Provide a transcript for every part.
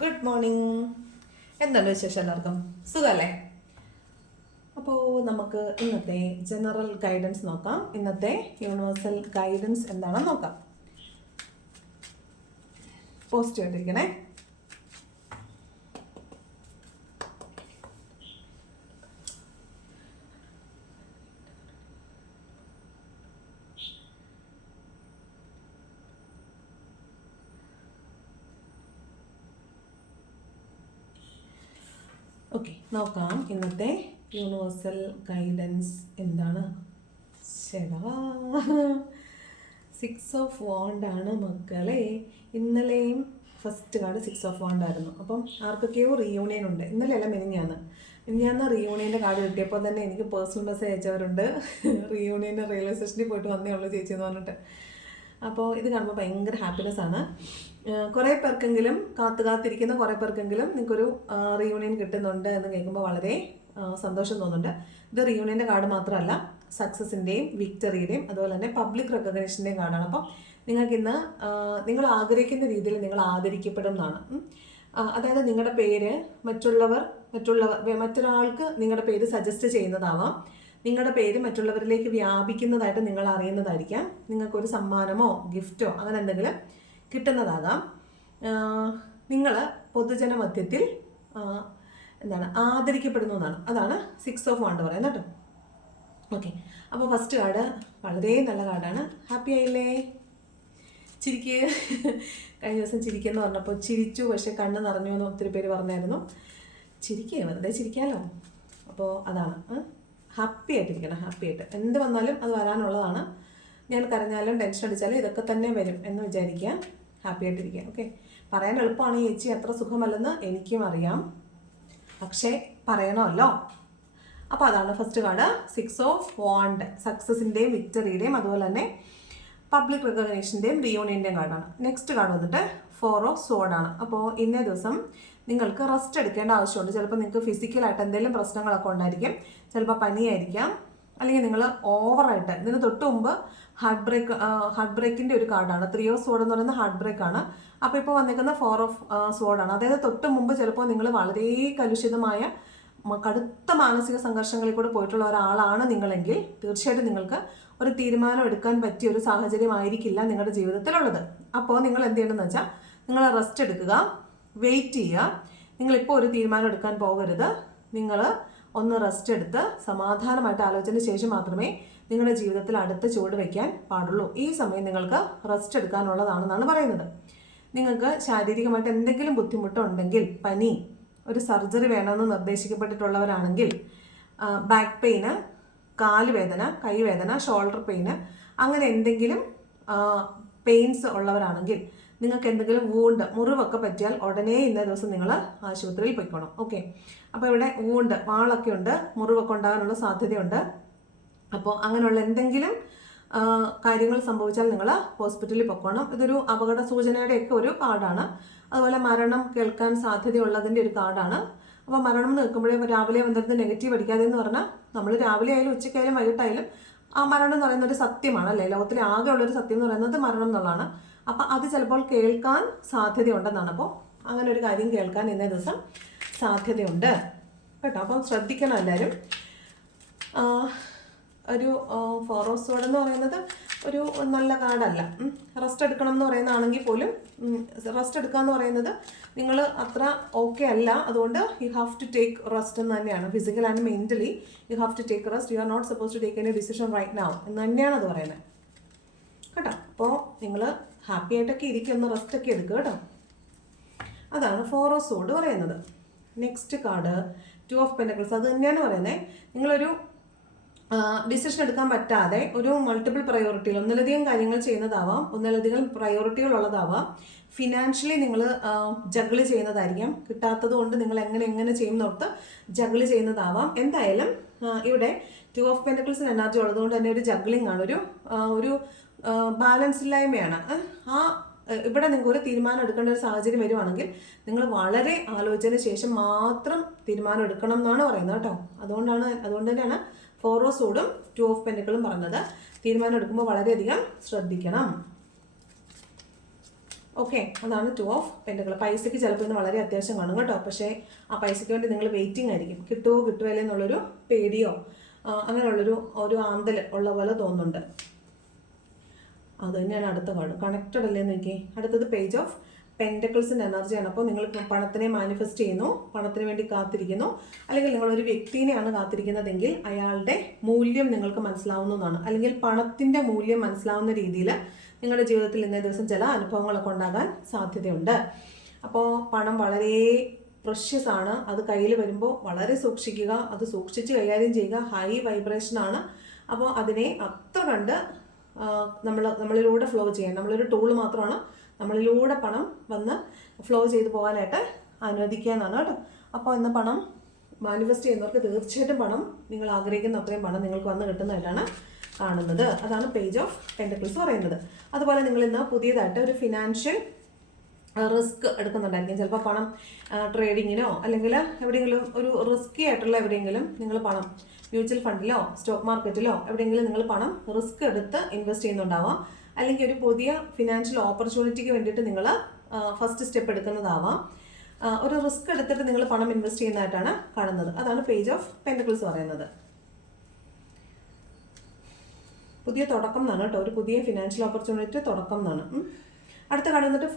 Good morning. എന്താണ് വിശേഷം? എല്ലാവർക്കും സുഖമല്ലേ? അപ്പോൾ നമുക്ക് ഇന്നത്തെ ജനറൽ ഗൈഡൻസ് നോക്കാം. ഇന്നത്തെ യൂണിവേഴ്സൽ ഗൈഡൻസ് എന്താണെന്ന് നോക്കാം. പോസിറ്റീവ് ആയിട്ടിരിക്കണേ. ഓക്കെ, നോക്കാം ഇന്നത്തെ യൂണിവേഴ്സൽ ഗൈഡൻസ് എന്താണ്. ശരാ 6 ഓഫ് വാണ്ട് ആണ് മക്കളെ. ഇന്നലെയും ഫസ്റ്റ് കാർഡ് 6 ഓഫ് വാണ്ട് ആയിരുന്നു. അപ്പം ആർക്കൊക്കെയോ റീയൂണിയൻ ഉണ്ട്. ഇന്നലെ അല്ല, മിനിഞ്ഞാന്ന് റീയൂണിയൻ്റെ കാർഡ് കിട്ടിയപ്പോൾ തന്നെ എനിക്ക് പേഴ്സണൽ മെസ്സേജ് അയച്ചവരുണ്ട്. റീയൂണിയൻ്റെ റെയിൽവേ സ്റ്റേഷനിൽ പോയിട്ട് വന്നേ ഉള്ളൂ ചേച്ചി എന്ന് പറഞ്ഞിട്ട്. അപ്പോൾ ഇത് കാണുമ്പോൾ ഭയങ്കര ഹാപ്പിനെസ് ആണ്. കുറേ പേർക്കെങ്കിലും കാത്തിരിക്കുന്ന കുറേ പേർക്കെങ്കിലും നിങ്ങൾക്കൊരു റീയൂണിയൻ കിട്ടുന്നുണ്ട് എന്ന് കേൾക്കുമ്പോൾ വളരെ സന്തോഷം തോന്നുന്നുണ്ട്. ഇത് റീയൂണിയൻ്റെ കാർഡ് മാത്രമല്ല, സക്സസിൻ്റെയും വിക്ടറിയുടെയും അതുപോലെ തന്നെ പബ്ലിക് റെക്കഗ്നേഷൻ്റെയും കാർഡാണ്. അപ്പം നിങ്ങൾക്കിന്ന് നിങ്ങൾ ആഗ്രഹിക്കുന്ന രീതിയിൽ നിങ്ങൾ ആദരിക്കപ്പെടും എന്നാണ്. അതായത് നിങ്ങളുടെ പേര് മറ്റൊരാൾക്ക് നിങ്ങളുടെ പേര് സജസ്റ്റ് ചെയ്യുന്നതാവാം. നിങ്ങളുടെ പേര് മറ്റുള്ളവരിലേക്ക് വ്യാപിക്കുന്നതായിട്ട് നിങ്ങൾ അറിയുന്നതായിരിക്കാം. നിങ്ങൾക്കൊരു സമ്മാനമോ ഗിഫ്റ്റോ അങ്ങനെ എന്തെങ്കിലും കിട്ടുന്നതാകാം. നിങ്ങൾ പൊതുജന മധ്യത്തിൽ ആദരിക്കപ്പെടുന്നു എന്നാണ്. അതാണ് 6 ഓഫ് വാണ്ട് പറയുന്നത് കേട്ടോ. ഓക്കെ, അപ്പോൾ ഫസ്റ്റ് കാർഡ് വളരെ നല്ല കാർഡാണ്. ഹാപ്പി ആയില്ലേ? ചിരിക്കുക. കഴിഞ്ഞ ദിവസം ചിരിക്കുമെന്ന് പറഞ്ഞപ്പോൾ ചിരിച്ചു, പക്ഷേ കണ്ണ് നിറഞ്ഞു എന്ന് ഒത്തിരി പേര് പറഞ്ഞായിരുന്നു. ചിരിക്കുക, വെറുതെ ചിരിക്കാമല്ലോ. അപ്പോൾ അതാണ്, ഹാപ്പി ആയിട്ടിരിക്കണം. ഹാപ്പി ആയിട്ട് എന്ത് വന്നാലും അത് വരാനുള്ളതാണ്. ഞാൻ കരഞ്ഞാലും ടെൻഷൻ അടിച്ചാലും ഇതൊക്കെ തന്നെ വരും എന്ന് വിചാരിക്കുക. ഹാപ്പി ആയിട്ടിരിക്കുക. ഓക്കെ, പറയാൻ എളുപ്പമാണ് ചേച്ചി, അത്ര സുഖമല്ലെന്ന് എനിക്കും അറിയാം, പക്ഷേ പറയണമല്ലോ. അപ്പോൾ അതാണ് ഫസ്റ്റ് കാർഡ്, 6 ഓഫ് വാണ്ട്. സക്സസിൻ്റെയും വിക്ടറിയുടെയും അതുപോലെ തന്നെ പബ്ലിക് റെക്കഗ്നേഷൻ്റെയും റിയൂണിയൻ്റെയും കാർഡാണ്. നെക്സ്റ്റ് കാർഡ് വന്നിട്ട് 4 ഓഫ് സോഡാണ്. അപ്പോൾ ഇന്നേ ദിവസം നിങ്ങൾക്ക് റെസ്റ്റ് എടുക്കേണ്ട ആവശ്യമുണ്ട്. ചിലപ്പോൾ നിങ്ങൾക്ക് ഫിസിക്കലായിട്ട് എന്തെങ്കിലും പ്രശ്നങ്ങളൊക്കെ ഉണ്ടായിരിക്കും. ചിലപ്പോൾ പനിയായിരിക്കാം, അല്ലെങ്കിൽ നിങ്ങൾ ഓവറായിട്ട് ഇതിന് തൊട്ട് മുമ്പ് ഹാർട്ട് ബ്രേക്കിൻ്റെ ഒരു കാർഡാണ്. 3 ഓഫ് സോഡ് എന്ന് പറയുന്നത് ഹാർട്ട് ബ്രേക്ക് ആണ്. അപ്പോൾ ഇപ്പോൾ വന്നിരിക്കുന്ന 4 ഓഫ് സോഡാണ്. അതായത് തൊട്ട് മുമ്പ് ചിലപ്പോൾ നിങ്ങൾ വളരെ കലുഷിതമായ കടുത്ത മാനസിക സംഘർഷങ്ങളിൽ കൂടെ പോയിട്ടുള്ള ഒരാളാണ് നിങ്ങളെങ്കിൽ തീർച്ചയായിട്ടും നിങ്ങൾക്ക് ഒരു തീരുമാനം എടുക്കാൻ പറ്റിയ ഒരു സാഹചര്യമായിരിക്കില്ല നിങ്ങളുടെ ജീവിതത്തിലുള്ളത്. അപ്പോൾ നിങ്ങൾ എന്ത് ചെയ്യണമെന്ന് വെച്ചാൽ നിങ്ങൾ റെസ്റ്റ് എടുക്കുക, വെയിറ്റ് ചെയ്യുക. നിങ്ങളിപ്പോൾ ഒരു തീരുമാനം എടുക്കാൻ പോകരുത്. നിങ്ങൾ ഒന്ന് റെസ്റ്റ് എടുത്ത് സമാധാനമായിട്ട് ആലോചന ശേഷം മാത്രമേ നിങ്ങളുടെ ജീവിതത്തിൽ അടുത്ത ചുവട് വയ്ക്കാൻ പാടുള്ളൂ. ഈ സമയം നിങ്ങൾക്ക് റെസ്റ്റ് എടുക്കാനുള്ളതാണെന്നാണ് പറയുന്നത്. നിങ്ങൾക്ക് ശാരീരികമായിട്ട് എന്തെങ്കിലും ബുദ്ധിമുട്ടുണ്ടെങ്കിൽ, പനി, ഒരു സർജറി വേണമെന്ന് നിർദ്ദേശിക്കപ്പെട്ടിട്ടുള്ളവരാണെങ്കിൽ, ബാക്ക് പെയിന്, കാലുവേദന, കൈവേദന, ഷോൾഡർ പെയിന്, അങ്ങനെ എന്തെങ്കിലും പെയിൻസ് ഉള്ളവരാണെങ്കിൽ, നിങ്ങൾക്ക് എന്തെങ്കിലും മുറിവൊക്കെ പറ്റിയാൽ ഉടനെ ഇന്നേ ദിവസം നിങ്ങൾ ആശുപത്രിയിൽ പോയിക്കോണം. ഓക്കെ, അപ്പോൾ ഇവിടെ വാളൊക്കെ ഉണ്ട്, മുറിവൊക്കെ ഉണ്ടാകാനുള്ള സാധ്യതയുണ്ട്. അപ്പോൾ അങ്ങനെയുള്ള എന്തെങ്കിലും കാര്യങ്ങൾ സംഭവിച്ചാൽ നിങ്ങൾ ഹോസ്പിറ്റലിൽ പൊക്കോണം. ഇതൊരു അപകട സൂചനയുടെയൊക്കെ ഒരു കാർഡാണ്. അതുപോലെ മരണം കേൾക്കാൻ സാധ്യതയുള്ളതിൻ്റെ ഒരു കാർഡാണ്. അപ്പോൾ മരണം നിൽക്കുമ്പോഴേ രാവിലെ വന്നിരുന്ന് നെഗറ്റീവ് അടിക്കാതെ എന്ന് പറഞ്ഞാൽ, നമ്മൾ രാവിലെ ആയാലും ഉച്ചയ്ക്കായാലും വൈകിട്ടായാലും ആ മരണം എന്ന് പറയുന്ന ഒരു സത്യമാണ് അല്ലേ. ലോകത്തിലെ ആകെ ഉള്ളൊരു സത്യം എന്ന് പറയുന്നത് മരണം എന്നുള്ളതാണ്. അപ്പം അത് ചിലപ്പോൾ കേൾക്കാൻ സാധ്യതയുണ്ടെന്നാണ്. അപ്പോൾ അങ്ങനെ ഒരു കാര്യം കേൾക്കാൻ ഇന്നേ ദിവസം സാധ്യതയുണ്ട് കേട്ടോ. അപ്പം ശ്രദ്ധിക്കണം എല്ലാവരും. ഒരു 4 ഓഫ് സോഡ് എന്ന് പറയുന്നത് ഒരു നല്ല കാർഡല്ല. റെസ്റ്റ് എടുക്കണം എന്ന് പറയുന്നതാണെങ്കിൽ പോലും റെസ്റ്റ് എടുക്കുക എന്ന് പറയുന്നത് നിങ്ങൾ അത്ര ഓക്കെ അല്ല. അതുകൊണ്ട് you have to take rest എന്ന് തന്നെയാണ്. Physical and mentally you have to take rest. You are not suppose to take any decision right now എന്ന് തന്നെയാണ് അത് പറയുന്നത് കേട്ടോ. അപ്പോൾ നിങ്ങൾ ഹാപ്പി ആയിട്ടൊക്കെ ഇരിക്കുന്ന റെസ്റ്റൊക്കെ എടുക്കുക കേട്ടോ. അതാണ് 4 ഓഫ് സോഡ് പറയുന്നത്. Next card 2 of pentacles. അത് തന്നെയാണ് പറയുന്നത്. നിങ്ങളൊരു ഡിസിഷൻ എടുക്കാൻ പറ്റാതെ ഒരു മൾട്ടിപ്പിൾ പ്രയോറിറ്റിയിൽ ഒന്നിലധികം കാര്യങ്ങൾ ചെയ്യുന്നതാവാം, ഒന്നിലധികം പ്രയോറിറ്റികൾ ഉള്ളതാവാം. ഫിനാൻഷ്യലി നിങ്ങൾ ജഗിൾ ചെയ്യുന്നതായിരിക്കാം. കിട്ടാത്തത് കൊണ്ട് നിങ്ങൾ എങ്ങനെ ചെയ്യുന്നോർത്ത് ജഗിൾ ചെയ്യുന്നതാവാം. എന്തായാലും ഇവിടെ 2 ഓഫ് പെൻറ്റക്കിൾസിന് എനർജി ഉള്ളതുകൊണ്ട് തന്നെ ഒരു ജഗ്ലിംഗ് ആണ്, ഒരു ബാലൻസ് ഇല്ലായ്മയാണ്. ഇവിടെ നിങ്ങൾക്ക് ഒരു തീരുമാനം എടുക്കേണ്ട ഒരു സാഹചര്യം വരുവാണെങ്കിൽ നിങ്ങൾ വളരെ ആലോചന ശേഷം മാത്രം തീരുമാനം എടുക്കണം എന്നാണ് പറയുന്നത് കേട്ടോ. അതുകൊണ്ട് തന്നെയാണ് 4 ഓഫ് സോഡും 2 ഓഫ് പെൻറ്റക്കിളും പറഞ്ഞത്. തീരുമാനം എടുക്കുമ്പോൾ വളരെയധികം ശ്രദ്ധിക്കണം. ഓക്കെ, അതാണ് 2 ഓഫ് പെൻറ്റക്കിൾ. പൈസയ്ക്ക് ചിലപ്പോൾ ഇന്ന് വളരെ അത്യാവശ്യം കാണും കേട്ടോ. പക്ഷേ ആ പൈസയ്ക്ക് വേണ്ടി നിങ്ങൾ വെയിറ്റിംഗ് ആയിരിക്കും. കിട്ടുമോ എന്നുള്ളൊരു പേടിയോ അങ്ങനെയുള്ളൊരു ആന്തൽ ഉള്ള പോലെ തോന്നുന്നുണ്ട്. അത് തന്നെയാണ് അടുത്ത കാർഡ്. കണക്റ്റഡ് അല്ലേ നോക്കി. അടുത്തത് പേജ് ഓഫ് പെൻറ്റക്കിൾസിൻ്റെ എനർജിയാണ്. അപ്പോൾ നിങ്ങൾ പണത്തിനെ മാനിഫെസ്റ്റ് ചെയ്യുന്നു, പണത്തിന് വേണ്ടി കാത്തിരിക്കുന്നു, അല്ലെങ്കിൽ നിങ്ങളൊരു വ്യക്തിനെയാണ് കാത്തിരിക്കുന്നതെങ്കിൽ അയാളുടെ മൂല്യം നിങ്ങൾക്ക് മനസ്സിലാവുന്നതാണ്. അല്ലെങ്കിൽ പണത്തിൻ്റെ മൂല്യം മനസ്സിലാവുന്ന രീതിയിൽ നിങ്ങളുടെ ജീവിതത്തിൽ ഇന്നേ ദിവസം ചില അനുഭവങ്ങളൊക്കെ ഉണ്ടാകാൻ സാധ്യതയുണ്ട്. അപ്പോൾ പണം വളരെ പ്രഷ്യസ് ആണ്. അത് കയ്യിൽ വരുമ്പോൾ വളരെ സൂക്ഷിക്കുക, അത് കൈകാര്യം ചെയ്യുക. ഹൈ വൈബ്രേഷനാണ്. അപ്പോൾ അതിനെ അത്ര കണ്ട് നമ്മളിലൂടെ ഫ്ലോ ചെയ്യാൻ, നമ്മളൊരു ടൂൾ മാത്രമാണ്, നമ്മളിലൂടെ പണം വന്ന് ഫ്ലോ ചെയ്ത് പോകാനായിട്ട് അനുവദിക്കുക എന്നാണ് കേട്ടോ. അപ്പോൾ ഇന്ന് പണം മാനിഫെസ്റ്റ് ചെയ്യുന്നവർക്ക് തീർച്ചയായിട്ടും പണം, നിങ്ങൾ ആഗ്രഹിക്കുന്ന അത്രയും പണം നിങ്ങൾക്ക് വന്ന് കിട്ടുന്നതായിട്ടാണ് കാണുന്നത്. അതാണ് പേജ് ഓഫ് പെൻറ്റക്കിൾസ് പറയുന്നത്. അതുപോലെ നിങ്ങൾ ഇന്ന് പുതിയതായിട്ട് ഒരു ഫിനാൻഷ്യൽ റിസ്ക് എടുക്കുന്നുണ്ടായിരിക്കും. ചിലപ്പോൾ പണം ട്രേഡിങ്ങിനോ അല്ലെങ്കിൽ എവിടെയെങ്കിലും ഒരു റിസ്കി ആയിട്ടുള്ള എവിടെയെങ്കിലും നിങ്ങൾ പണം മ്യൂച്വൽ ഫണ്ടിലോ സ്റ്റോക്ക് മാർക്കറ്റിലോ എവിടെയെങ്കിലും നിങ്ങൾ പണം റിസ്ക് എടുത്ത് ഇൻവെസ്റ്റ് ചെയ്യുന്നുണ്ടാവാം. അല്ലെങ്കിൽ ഒരു പുതിയ ഫിനാൻഷ്യൽ ഓപ്പർച്യൂണിറ്റിക്ക് വേണ്ടിയിട്ട് നിങ്ങൾ ഫസ്റ്റ് സ്റ്റെപ്പ് എടുക്കുന്നതാവാം. ഒരു റിസ്ക് എടുത്തിട്ട് നിങ്ങൾ പണം ഇൻവെസ്റ്റ് ചെയ്യുന്നതായിട്ടാണ് കാണുന്നത്. അതാണ് പേജ് ഓഫ് പെൻറ്റക്കിൾസ് പറയുന്നത്. പുതിയ തുടക്കം എന്നാണ് കേട്ടോ. ഒരു പുതിയ ഫിനാൻഷ്യൽ ഓപ്പർച്യൂണിറ്റി തുടക്കം എന്നാണ്. അടുത്ത കാർഡ് വന്നിട്ട്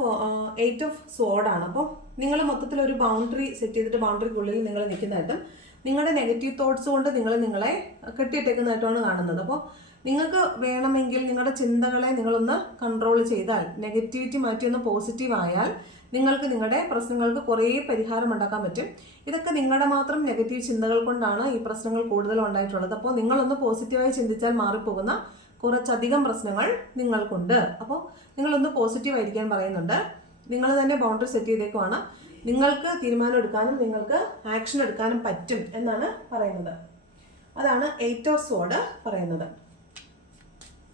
8 ഓഫ് സ്വോർഡാണ്. അപ്പോൾ നിങ്ങൾ മൊത്തത്തിൽ ഒരു ബൗണ്ടറി സെറ്റ് ചെയ്തിട്ട് ബൗണ്ടറിക്കുള്ളിൽ നിങ്ങൾ നിൽക്കുന്നതായിട്ടും നിങ്ങളുടെ നെഗറ്റീവ് തോട്ട്സ് കൊണ്ട് നിങ്ങളെ കെട്ടിയിട്ടേക്കുന്നതായിട്ടാണ് കാണുന്നത്. അപ്പോൾ നിങ്ങൾക്ക് വേണമെങ്കിൽ നിങ്ങളുടെ ചിന്തകളെ നിങ്ങളൊന്ന് കൺട്രോൾ ചെയ്താൽ, നെഗറ്റിവിറ്റി മാറ്റിയൊന്ന് പോസിറ്റീവ് ആയാൽ നിങ്ങൾക്ക് നിങ്ങളുടെ പ്രശ്നങ്ങൾക്ക് കുറേ പരിഹാരം ഉണ്ടാക്കാൻ പറ്റും. ഇതൊക്കെ നിങ്ങളുടെ മാത്രം നെഗറ്റീവ് ചിന്തകൾ കൊണ്ടാണ് ഈ പ്രശ്നങ്ങൾ കൂടുതലും ഉണ്ടായിട്ടുള്ളത്. അപ്പോൾ നിങ്ങളൊന്ന് പോസിറ്റീവായി ചിന്തിച്ചാൽ മാറിപ്പോകുന്ന കുറച്ചധികം പ്രശ്നങ്ങൾ നിങ്ങൾക്കുണ്ട്. അപ്പോൾ നിങ്ങളൊന്ന് പോസിറ്റീവായിരിക്കാൻ പറയുന്നുണ്ട്. നിങ്ങൾ തന്നെ ബൗണ്ടറി സെറ്റ് ചെയ്തേക്കുവാണ്. നിങ്ങൾക്ക് തീരുമാനം എടുക്കാനും നിങ്ങൾക്ക് ആക്ഷൻ എടുക്കാനും പറ്റും എന്നാണ് പറയുന്നത്. അതാണ് 8 ഓഫ് സ്വോർഡ് പറയുന്നത്.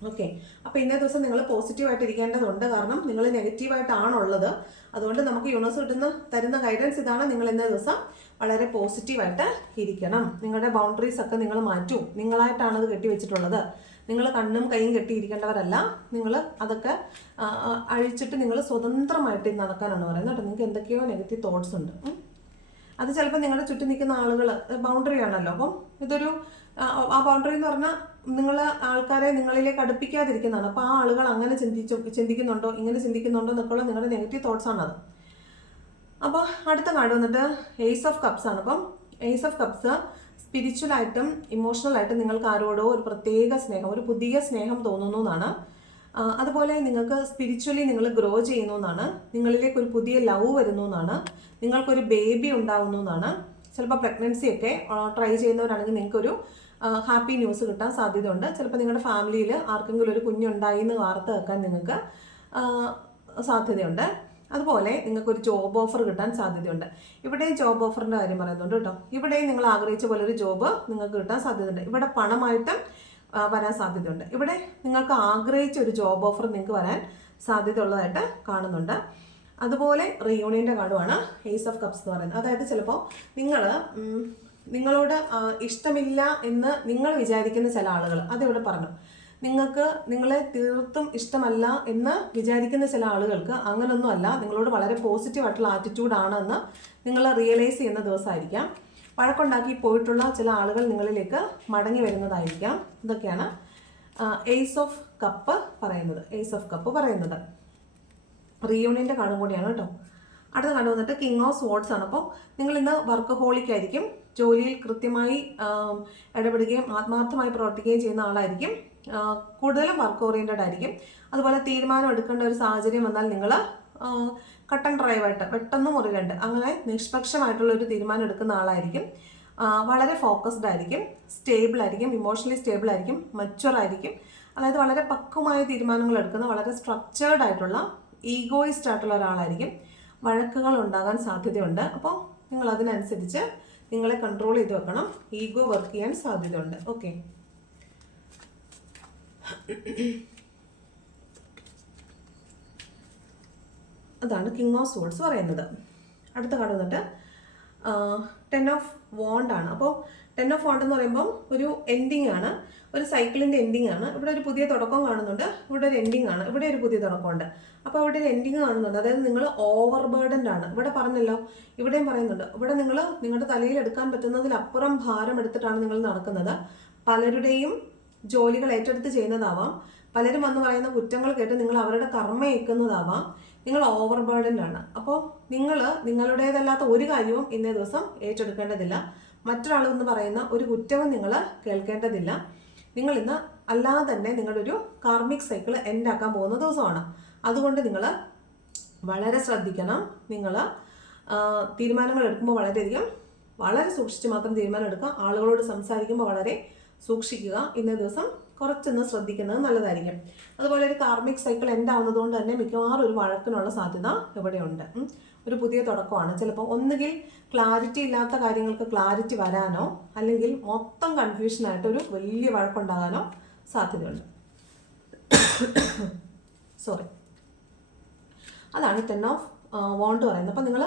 ഓക്കെ, അപ്പോൾ ഇന്നേ ദിവസം നിങ്ങൾ പോസിറ്റീവായിട്ട് ഇരിക്കേണ്ടതുണ്ട്. കാരണം നിങ്ങൾ നെഗറ്റീവായിട്ടാണുള്ളത്. അതുകൊണ്ട് നമുക്ക് യൂണിവേഴ്സ് തരുന്ന ഗൈഡൻസ് ഇതാണ്. നിങ്ങൾ ഇന്നേ ദിവസം വളരെ പോസിറ്റീവായിട്ട് ഇരിക്കണം. നിങ്ങളുടെ ബൗണ്ടറീസ് ഒക്കെ നിങ്ങൾ മാറ്റൂ. നിങ്ങളായിട്ടാണ് അത് കെട്ടിവെച്ചിട്ടുള്ളത്. നിങ്ങൾ കണ്ണും കൈയും കെട്ടിയിരിക്കേണ്ടവരല്ല. നിങ്ങൾ അതൊക്കെ അഴിച്ചിട്ട് നിങ്ങൾ സ്വതന്ത്രമായിട്ട് നടക്കാനാണ് പറയുന്നത് കേട്ടോ. നിങ്ങൾക്ക് എന്തൊക്കെയോ നെഗറ്റീവ് തോട്ട്സ് ഉണ്ട്. അത് ചിലപ്പോൾ നിങ്ങളുടെ ചുറ്റും നിൽക്കുന്ന ആളുകൾ ബൗണ്ടറി ആണല്ലോ. അപ്പം ഇതൊരു ആ ബൗണ്ടറി എന്ന് പറഞ്ഞാൽ നിങ്ങൾ ആൾക്കാരെ നിങ്ങളിലേക്ക് അടുപ്പിക്കാതിരിക്കുന്നതാണ്. അപ്പോൾ ആ ആളുകൾ അങ്ങനെ ചിന്തിക്കുന്നുണ്ടോ ഇങ്ങനെ ചിന്തിക്കുന്നുണ്ടോ എന്നൊക്കെയുള്ള നിങ്ങളുടെ നെഗറ്റീവ് തോട്ട്സ് ആണത്. അപ്പോൾ അടുത്ത കാർഡ് വന്നിട്ട് ഏസ് ഓഫ് കപ്സ് ആണ്. അപ്പം ഏസ് ഓഫ് കപ്സ് സ്പിരിച്വലായിട്ടും ഇമോഷണലായിട്ടും നിങ്ങൾക്ക് ആരോടോ ഒരു പ്രത്യേക സ്നേഹം, ഒരു പുതിയ സ്നേഹം തോന്നുന്നു എന്നാണ്. അതുപോലെ നിങ്ങൾക്ക് സ്പിരിച്വലി നിങ്ങൾ ഗ്രോ ചെയ്യുന്നു എന്നാണ്. നിങ്ങളിലേക്ക് ഒരു പുതിയ ലവ് വരുന്നു എന്നാണ്. നിങ്ങൾക്കൊരു ബേബി ഉണ്ടാവുന്നു എന്നാണ്. ചിലപ്പോൾ പ്രഗ്നൻസി ഒക്കെ ട്രൈ ചെയ്യുന്നവരാണെങ്കിൽ നിങ്ങൾക്കൊരു ഹാപ്പി ന്യൂസ് കിട്ടാൻ സാധ്യതയുണ്ട്. ചിലപ്പോൾ നിങ്ങളുടെ ഫാമിലിയിൽ ആർക്കെങ്കിലും ഒരു കുഞ്ഞുണ്ടായി എന്ന് വാർത്ത കേൾക്കാൻ നിങ്ങൾക്ക് സാധ്യതയുണ്ട്. അതുപോലെ നിങ്ങൾക്കൊരു ജോബ് ഓഫർ കിട്ടാൻ സാധ്യതയുണ്ട്. ഇവിടെയും ജോബ് ഓഫറിൻ്റെ കാര്യം പറയുന്നുണ്ട് കേട്ടോ. ഇവിടെയും നിങ്ങൾ ആഗ്രഹിച്ച പോലെ ഒരു ജോബ് നിങ്ങൾക്ക് കിട്ടാൻ സാധ്യതയുണ്ട്. ഇവിടെ പണമായിട്ട് വരാൻ സാധ്യതയുണ്ട്. ഇവിടെ നിങ്ങൾക്ക് ആഗ്രഹിച്ച ഒരു ജോബ് ഓഫർ നിങ്ങൾക്ക് വരാൻ സാധ്യത ഉള്ളതായിട്ട് കാണുന്നുണ്ട്. അതുപോലെ റിയൂണിയൻ്റെ കാർഡുമാണ് ഏസ് ഓഫ് കപ്സ് എന്ന് പറയുന്നത്. അതായത് ചിലപ്പോൾ നിങ്ങളോട് ഇഷ്ടമില്ല എന്ന് നിങ്ങൾ വിചാരിക്കുന്ന ചില ആളുകൾ അതിവിടെ പറഞ്ഞു. നിങ്ങളെ തീർത്തും ഇഷ്ടമല്ല എന്ന് വിചാരിക്കുന്ന ചില ആളുകൾക്ക് അങ്ങനൊന്നും അല്ല, നിങ്ങളോട് വളരെ പോസിറ്റീവായിട്ടുള്ള ആറ്റിറ്റ്യൂഡാണെന്ന് നിങ്ങൾ റിയലൈസ് ചെയ്യുന്ന ദിവസമായിരിക്കാം. വഴക്കുണ്ടാക്കി പോയിട്ടുള്ള ചില ആളുകൾ നിങ്ങളിലേക്ക് മടങ്ങി വരുന്നതായിരിക്കാം. ഇതൊക്കെയാണ് ഏസ് ഓഫ് കപ്പ് പറയുന്നത്. ഏസ് ഓഫ് കപ്പ് പറയുന്നത് റിയൂണിയൻ്റെ കാർഡും കൂടിയാണ് കേട്ടോ. അടുത്ത കാർഡ് വന്നിട്ട് കിങ് ഓഫ് സ്വോർഡ്സ് ആണ്. അപ്പോൾ നിങ്ങൾ ഇന്ന് വർക്കഹോളിക് ആയിരിക്കും. ജോലിയിൽ കൃത്യമായി ഇടപെടുകയും ആത്മാർത്ഥമായി പ്രവർത്തിക്കുകയും ചെയ്യുന്ന ആളായിരിക്കും. കൂടുതലും വർക്ക് ഓറിയൻറ്റഡ് ആയിരിക്കും. അതുപോലെ തീരുമാനം എടുക്കേണ്ട ഒരു സാഹചര്യം വന്നാൽ നിങ്ങൾ കട്ടൻ ഡ്രൈവായിട്ട് പെട്ടെന്ന് മുറികണ്ട് അങ്ങനെ നിഷ്പക്ഷമായിട്ടുള്ള ഒരു തീരുമാനം എടുക്കുന്ന ആളായിരിക്കും. വളരെ ഫോക്കസ്ഡ് ആയിരിക്കും, സ്റ്റേബിൾ ആയിരിക്കും, ഇമോഷണലി സ്റ്റേബിൾ ആയിരിക്കും, മച്വർ ആയിരിക്കും. അതായത് വളരെ പക്വമായ തീരുമാനങ്ങൾ എടുക്കുന്ന വളരെ സ്ട്രക്ചേർഡ് ആയിട്ടുള്ള ഈഗോയിസ്റ്റ് ആയിട്ടുള്ള ഒരാളായിരിക്കും. വഴക്കുകൾ ഉണ്ടാകാൻ സാധ്യതയുണ്ട്. അപ്പോൾ നിങ്ങൾ അതിനനുസരിച്ച് നിങ്ങളെ കൺട്രോൾ ചെയ്ത് വെക്കണം. ഈഗോ വർക്ക് ചെയ്യാൻ സാധ്യതയുണ്ട്. ഓക്കെ, അതാണ് കിങ് ഓഫ് സ്വോർഡ്സ് പറയുന്നത്. അടുത്ത കാർഡ് വന്നിട്ട് ടെൻ ഓഫ് വാണ്ട് ആണ്. അപ്പോൾ ടെൻ ഓഫ് വാണ്ട് എന്ന് പറയുമ്പം ഒരു എൻഡിങ് ആണ്, ഒരു സൈക്കിളിൻ്റെ എൻഡിങ് ആണ്. ഇവിടെ ഒരു പുതിയ തുടക്കം കാണുന്നുണ്ട്, ഇവിടെ ഒരു എൻഡിങ് ആണ്, ഇവിടെ ഒരു പുതിയ തുടക്കമുണ്ട്. അപ്പോൾ ഇവിടെ ഒരു എൻഡിങ് കാണുന്നുണ്ട്. അതായത് നിങ്ങൾ ഓവർ ബേർഡൻഡ് ആണ്. ഇവിടെ പറഞ്ഞല്ലോ, ഇവിടെയും പറയുന്നുണ്ട്. ഇവിടെ നിങ്ങൾ നിങ്ങളുടെ തലയിൽ എടുക്കാൻ പറ്റുന്നതിലപ്പുറം ഭാരം എടുത്തിട്ടാണ് നിങ്ങൾ നടക്കുന്നത്. പലരുടെയും ജോലികൾ ഏറ്റെടുത്ത് ചെയ്യുന്നതാവാം, പലരും വന്ന് പറയുന്ന കുറ്റങ്ങൾ കേട്ട് നിങ്ങൾ അവരുടെ കർമ്മ ഏൽക്കുന്നതാവാം. നിങ്ങൾ ഓവർ ബേർഡൻഡ് ആണ്. അപ്പോൾ നിങ്ങൾ നിങ്ങളുടേതല്ലാത്ത ഒരു കാര്യവും ഇന്നേ ദിവസം ഏറ്റെടുക്കേണ്ടതില്ല. മറ്റൊരാളെന്ന് പറയുന്ന ഒരു കുറ്റവും നിങ്ങൾ കേൾക്കേണ്ടതില്ല. നിങ്ങൾ ഇന്ന് അല്ലാതെ തന്നെ നിങ്ങളുടെ ഒരു കാർമിക് സൈക്കിൾ എൻഡ് ആക്കാൻ പോകുന്ന ദിവസമാണ്. അതുകൊണ്ട് നിങ്ങൾ വളരെ ശ്രദ്ധിക്കണം. നിങ്ങൾ തീരുമാനങ്ങൾ എടുക്കുമ്പോൾ വളരെയധികം വളരെ സൂക്ഷിച്ച് മാത്രം തീരുമാനം എടുക്കുക. ആളുകളോട് സംസാരിക്കുമ്പോൾ വളരെ സൂക്ഷിക്കുക. ഇന്നേ ദിവസം കുറച്ചൊന്ന് ശ്രദ്ധിക്കുന്നത് നല്ലതായിരിക്കും. അതുപോലെ ഒരു കാർമിക് സൈക്കിൾ എൻഡ് ആവുന്നതുകൊണ്ട് തന്നെ മിക്കവാറും ഒരു വഴക്കിനുള്ള സാധ്യത ഇവിടെയുണ്ട്. ഒരു പുതിയ തുടക്കമാണ്. ചിലപ്പോൾ ഒന്നുകിൽ ക്ലാരിറ്റി ഇല്ലാത്ത കാര്യങ്ങൾക്ക് ക്ലാരിറ്റി വരാനോ അല്ലെങ്കിൽ മൊത്തം കൺഫ്യൂഷനായിട്ട് ഒരു വലിയ വഴക്കുണ്ടാകാനോ സാധ്യതയുണ്ട്. സോറി. അതാണ് ടെൻ ഓഫ് വാണ്ട് പറയുന്നത്. അപ്പം നിങ്ങൾ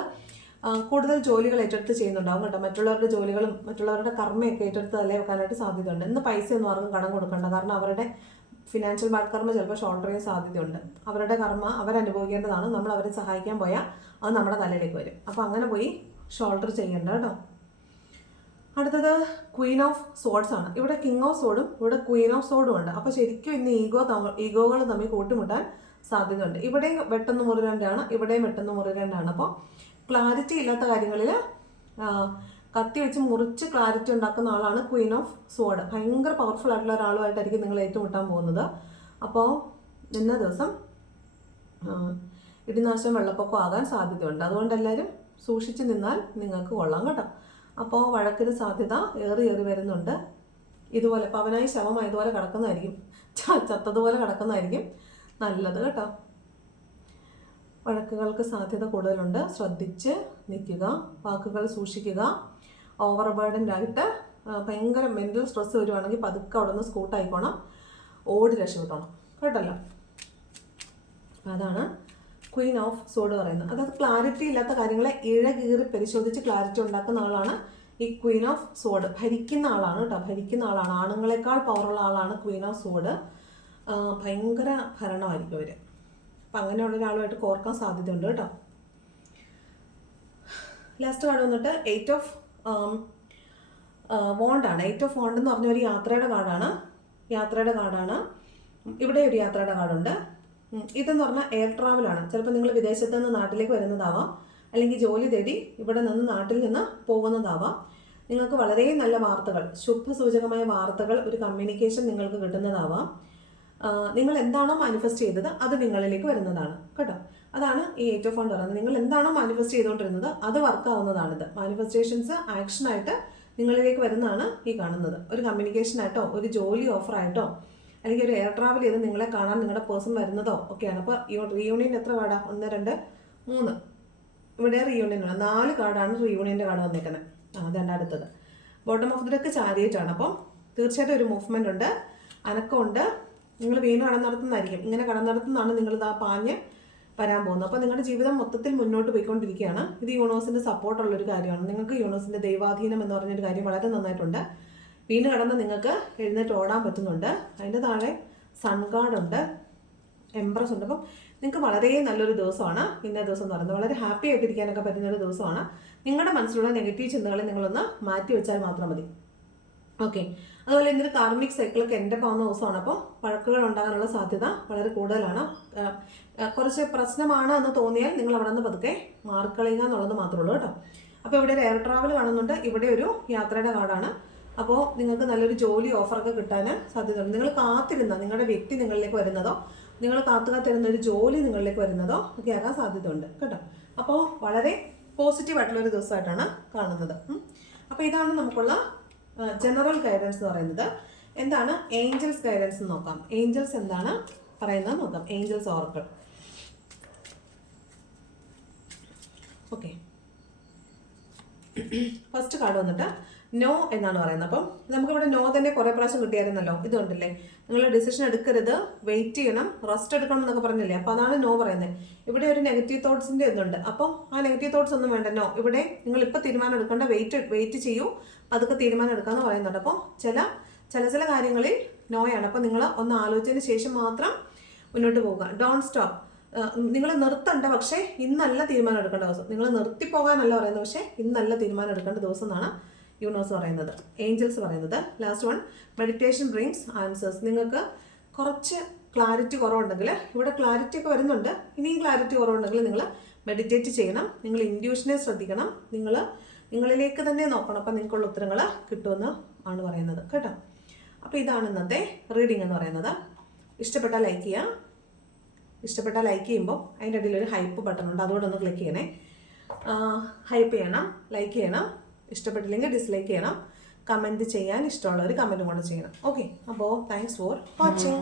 കൂടുതൽ ജോലികൾ ഏറ്റെടുത്ത് ചെയ്യുന്നുണ്ടാവും കേട്ടോ. മറ്റുള്ളവരുടെ ജോലികളും മറ്റുള്ളവരുടെ കർമ്മയൊക്കെ ഏറ്റെടുത്ത് തലേ വെക്കാനായിട്ട് സാധ്യതയുണ്ട്. ഇന്ന് പൈസയൊന്നും ആർക്കും കടം കൊടുക്കണ്ട. കാരണം അവരുടെ ഫിനാൻഷ്യൽ ബാഡ് കർമ്മ ചിലപ്പോൾ ഷോൾഡർ ചെയ്യാൻ സാധ്യതയുണ്ട്. അവരുടെ കർമ്മ അവരനുഭവിക്കേണ്ടതാണ്. നമ്മൾ അവരെ സഹായിക്കാൻ പോയാൽ അത് നമ്മുടെ തലയിലേക്ക് വരും. അപ്പോൾ അങ്ങനെ പോയി ഷോൾഡർ ചെയ്യേണ്ട കേട്ടോ. അടുത്തത് ക്വീൻ ഓഫ് സോഡ്സ് ആണ്. ഇവിടെ കിങ് ഓഫ് സോഡും ഇവിടെ ക്വീൻ ഓഫ് സോഡും ഉണ്ട്. അപ്പോൾ ശരിക്കും ഇന്ന് ഈഗോകൾ തമ്മിൽ കൂട്ടിമുട്ടാൻ സാധ്യതയുണ്ട്. ഇവിടെയും വെട്ടുന്ന മുറിരണ്ടാണ്, ഇവിടെയും വെട്ടുന്ന മുറിരണ്ടാണ്. അപ്പോൾ ക്ലാരിറ്റി ഇല്ലാത്ത കാര്യങ്ങളിൽ കത്തി വെച്ച് മുറിച്ച് ക്ലാരിറ്റി ഉണ്ടാക്കുന്ന ആളാണ് ക്വീൻ ഓഫ് സോഡ്. ഭയങ്കര പവർഫുൾ ആയിട്ടുള്ള ഒരാളുമായിട്ടായിരിക്കും നിങ്ങൾ ഏറ്റുമുട്ടാൻ പോകുന്നത്. അപ്പോൾ ഇന്ന ദിവസം ഇടിനാശം വെള്ളപ്പൊക്കം ആകാൻ സാധ്യതയുണ്ട്. അതുകൊണ്ട് എല്ലാവരും സൂക്ഷിച്ച് നിന്നാൽ നിങ്ങൾക്ക് കൊള്ളാം കേട്ടോ. അപ്പോൾ വഴക്കിന് സാധ്യത ഏറി വരുന്നുണ്ട്. ഇതുപോലെ പവനായി ശവമായതുപോലെ കിടക്കുന്നതായിരിക്കും, ചത്തതുപോലെ കിടക്കുന്നതായിരിക്കും നല്ലത് കേട്ടോ. വഴക്കുകൾക്ക് സാധ്യത കൂടുതലുണ്ട്. ശ്രദ്ധിച്ച് നിൽക്കുക, വാക്കുകൾ സൂക്ഷിക്കുക. ഓവർ ബേർഡൻഡ് ആയിട്ട് ഭയങ്കര മെൻ്റൽ സ്ട്രെസ് വരുവാണെങ്കിൽ പതുക്കെ അവിടെ നിന്ന് സ്കൂട്ടായിക്കോണം, ഓടി രക്ഷപ്പെട്ടോണം കേട്ടല്ലോ. അതാണ് ക്വീൻ ഓഫ് സോഡ് പറയുന്നത്. അതായത് ക്ലാരിറ്റി ഇല്ലാത്ത കാര്യങ്ങളെ ഇഴകീറി പരിശോധിച്ച് ക്ലാരിറ്റി ഉണ്ടാക്കുന്ന ആളാണ് ഈ ക്വീൻ ഓഫ് സോഡ്. ഭരിക്കുന്ന ആളാണ് കേട്ടോ, ഭരിക്കുന്ന ആളാണ്. ആണുങ്ങളെക്കാൾ പവറുള്ള ആളാണ് ക്വീൻ ഓഫ് സോഡ്. ഭയങ്കര ഭരണമായിരിക്കും അവർ. അപ്പം അങ്ങനെയുള്ള ഒരാളുമായിട്ട് കോർക്കാൻ സാധ്യതയുണ്ട് കേട്ടോ. ലാസ്റ്റ് കാർഡ് വന്നിട്ട് എയ്റ്റ് ഓഫ് വോണ്ടാണ്. എയ്റ്റ് ഓഫ് വോണ്ട് എന്ന് പറഞ്ഞ ഒരു യാത്രയുടെ കാർഡാണ്. ഇവിടെ ഒരു യാത്രയുടെ കാർഡുണ്ട്. ഇതെന്ന് പറഞ്ഞാൽ എയർ ട്രാവലാണ്. ചിലപ്പോൾ നിങ്ങൾ വിദേശത്ത് നിന്ന് നാട്ടിലേക്ക് വരുന്നതാവാം, അല്ലെങ്കിൽ ജോലി തേടി ഇവിടെ നിന്ന് നാട്ടിൽ നിന്ന് പോകുന്നതാവാം. നിങ്ങൾക്ക് വളരെ നല്ല വാർത്തകൾ, ശുഭസൂചകമായ വാർത്തകൾ, ഒരു കമ്മ്യൂണിക്കേഷൻ നിങ്ങൾക്ക് കിട്ടുന്നതാവാം. നിങ്ങൾ എന്താണോ മാനിഫെസ്റ്റ് ചെയ്തത് അത് നിങ്ങളിലേക്ക് വരുന്നതാണ് കേട്ടോ. അതാണ് ഈ എയ്റ്റ് ഓഫ് വോണ്ട് പറയുന്നത്. നിങ്ങൾ എന്താണോ മാനിഫെസ്റ്റ് ചെയ്തുകൊണ്ടിരുന്നത് അത് വർക്കാവുന്നതാണിത്. മാനിഫെസ്റ്റേഷൻസ് ആക്ഷനായിട്ട് നിങ്ങളിലേക്ക് വരുന്നതാണ് ഈ കാണുന്നത്. ഒരു കമ്മ്യൂണിക്കേഷനായിട്ടോ ഒരു ജോലി ഓഫറായിട്ടോ അല്ലെങ്കിൽ ഒരു എയർ ട്രാവൽ ചെയ്ത് നിങ്ങളെ കാണാൻ നിങ്ങളുടെ പേഴ്സൺ വരുന്നതോ ഒക്കെയാണ്. അപ്പോൾ റീയൂണിയൻ എത്ര കാർഡാണ്? 1 2 3. ഇവിടെ റീയൂണിയനാണ്. 4 കാർഡാണ് റീയൂണിയൻ്റെ കാർഡ് വന്നേക്കുന്നത്. അതാണ് അടുത്തത്. ബോട്ടം ഓഫ് ദി ഡെക്ക് ചാരിയറ്റാണ്. അപ്പം തീർച്ചയായിട്ടും ഒരു മൂവ്മെൻ്റ് ഉണ്ട്, അനക്കമുണ്ട്. നിങ്ങൾ വീണ്ടും കടം നടത്തുന്നതായിരിക്കും. ഇങ്ങനെ കടം നടത്തുന്നതാണ് നിങ്ങളിത് ആ പാഞ്ഞ് വരാൻ പോകുന്നത്. അപ്പോൾ നിങ്ങളുടെ ജീവിതം മൊത്തത്തിൽ മുന്നോട്ട് പോയിക്കൊണ്ടിരിക്കുകയാണ്. ഇത് യൂണിവേഴ്സിൻ്റെ സപ്പോർട്ടുള്ളൊരു കാര്യമാണ്. നിങ്ങൾക്ക് യൂണിവേഴ്സിൻ്റെ ദൈവാധീനം എന്ന് പറഞ്ഞൊരു കാര്യം വളരെ നന്നായിട്ടുണ്ട്. വീണ് കടന്ന് നിങ്ങൾക്ക് എഴുന്നേറ്റ് ഓടാൻ പറ്റുന്നുണ്ട്. അതിൻ്റെ താഴെ സൺ ഗാർഡുണ്ട്, എംപ്രസ് ഉണ്ട്. അപ്പം നിങ്ങൾക്ക് വളരെ നല്ലൊരു ദിവസമാണ് ഇന്നേ ദിവസം എന്ന് പറയുന്നത്. വളരെ ഹാപ്പി ആയിട്ടിരിക്കാനൊക്കെ പറ്റുന്നൊരു ദിവസമാണ്. നിങ്ങളുടെ മനസ്സിലുള്ള നെഗറ്റീവ് ചിന്തകളെ നിങ്ങളൊന്ന് മാറ്റി വെച്ചാൽ മാത്രം മതി. ഓക്കെ. അതുപോലെ ഇന്നൊരു കാർമിക് സൈക്കിളൊക്കെ എൻ്റെ പോകുന്ന ദിവസമാണ്. അപ്പോൾ വഴക്കുകൾ ഉണ്ടാകാനുള്ള സാധ്യത വളരെ കൂടുതലാണ്. കുറച്ച് പ്രശ്നമാണ് എന്ന് തോന്നിയാൽ നിങ്ങൾ അവിടെ നിന്ന് പതുക്കെ മാറിക്കളയുക എന്നുള്ളത് മാത്രമേ ഉള്ളൂ കേട്ടോ. അപ്പോൾ ഇവിടെ ഒരു എയർ ട്രാവൽ കാണുന്നുണ്ട്, ഇവിടെ ഒരു യാത്രയുടെ കാർഡാണ്. അപ്പോൾ നിങ്ങൾക്ക് നല്ലൊരു ജോലി ഓഫറൊക്കെ കിട്ടാൻ സാധ്യതയുണ്ട്. നിങ്ങൾ കാത്തിരുന്ന നിങ്ങളുടെ വ്യക്തി നിങ്ങളിലേക്ക് വരുന്നതോ നിങ്ങൾ കാത്തിരുന്ന ഒരു ജോലി നിങ്ങളിലേക്ക് വരുന്നതോ ഒക്കെ ആകാൻ സാധ്യതയുണ്ട് കേട്ടോ. അപ്പോൾ വളരെ പോസിറ്റീവായിട്ടുള്ളൊരു ദിവസമായിട്ടാണ് കാണുന്നത്. അപ്പോൾ ഇതാണ് നമുക്കുള്ള ജനറൽ ഗൈഡൻസ് എന്ന് പറയുന്നത്. എന്താണ് ഏഞ്ചൽസ് ഗൈഡൻസ് എന്ന് നോക്കാം. ഏഞ്ചൽസ് എന്താണ് പറയുന്നത് നോക്കാം. Angels oracle. Okay. First card വന്നിട്ട് നോ എന്നാണ് പറയുന്നത്. അപ്പം നമുക്കിവിടെ നോ തന്നെ കുറേ പ്രാവശ്യം കിട്ടിയായിരുന്നല്ലോ. ഇതുകൊണ്ടല്ലേ നിങ്ങൾ ഡിസിഷൻ എടുക്കരുത്, വെയിറ്റ് ചെയ്യണം, റെസ്റ്റ് എടുക്കണം എന്നൊക്കെ പറഞ്ഞില്ലേ. അപ്പോൾ അതാണ് നോ പറയുന്നത്. ഇവിടെ ഒരു നെഗറ്റീവ് തോട്ട്സിൻ്റെ ഇതുണ്ട്. അപ്പം ആ നെഗറ്റീവ് തോട്ട്സ് ഒന്നും വേണ്ട. നോ, ഇവിടെ നിങ്ങൾ ഇപ്പോൾ തീരുമാനം എടുക്കേണ്ട, വെയിറ്റ് ചെയ്യൂ, അതൊക്കെ തീരുമാനം എടുക്കാമെന്ന് പറയുന്നുണ്ട്. അപ്പോൾ ചില കാര്യങ്ങളിൽ നോയാണ്. അപ്പോൾ നിങ്ങൾ ഒന്ന് ആലോചിച്ചതിന് ശേഷം മാത്രം മുന്നോട്ട് പോവുക. Don't stop. നിങ്ങൾ നിർത്തണ്ട, പക്ഷേ ഇന്നല്ല തീരുമാനം എടുക്കേണ്ട ദിവസം. നിങ്ങൾ നിർത്തിപ്പോകാനല്ല പറയുന്നത്, പക്ഷേ ഇന്നല്ല തീരുമാനം എടുക്കേണ്ട ദിവസം എന്നാണ് യൂണിവേഴ്സ് പറയുന്നത്, ഏഞ്ചൽസ് പറയുന്നത്. Last one, meditation brings answers. നിങ്ങൾക്ക് കുറച്ച് ക്ലാരിറ്റി കുറവുണ്ടെങ്കിൽ, ഇവിടെ ക്ലാരിറ്റി ഒക്കെ വരുന്നുണ്ട്, ഇനിയും ക്ലാരിറ്റി കുറവുണ്ടെങ്കിൽ നിങ്ങൾ മെഡിറ്റേറ്റ് ചെയ്യണം. നിങ്ങൾ ഇൻഡ്യൂഷനെ ശ്രദ്ധിക്കണം, നിങ്ങളിലേക്ക് തന്നെ നോക്കണം. അപ്പം നിങ്ങൾക്കുള്ള ഉത്തരങ്ങൾ കിട്ടുമെന്ന് ആണ് പറയുന്നത് കേട്ടോ. അപ്പോൾ ഇതാണ് ഇന്നത്തെ റീഡിംഗ് എന്ന് പറയുന്നത്. ഇഷ്ടപ്പെട്ടാൽ ലൈക്ക് ചെയ്യുക. ഇഷ്ടപ്പെട്ടാൽ ലൈക്ക് ചെയ്യുമ്പോൾ അതിൻ്റെ ഇടയിൽ ഒരു ഹൈപ്പ് ബട്ടൺ ഉണ്ട്, അതുകൊണ്ട് ഒന്ന് ക്ലിക്ക് ചെയ്യണേ. ഹൈപ്പ് ചെയ്യണം, ലൈക്ക് ചെയ്യണം. ഇഷ്ടപ്പെട്ടില്ലെങ്കിൽ ഡിസ്ലൈക്ക് ചെയ്യണം. കമൻറ്റ് ചെയ്യാൻ ഇഷ്ടമുള്ളവർ കമൻറ്റും കൂടെ ചെയ്യണം. ഓക്കെ, അപ്പോൾ താങ്ക്സ് ഫോർ വാച്ചിങ്.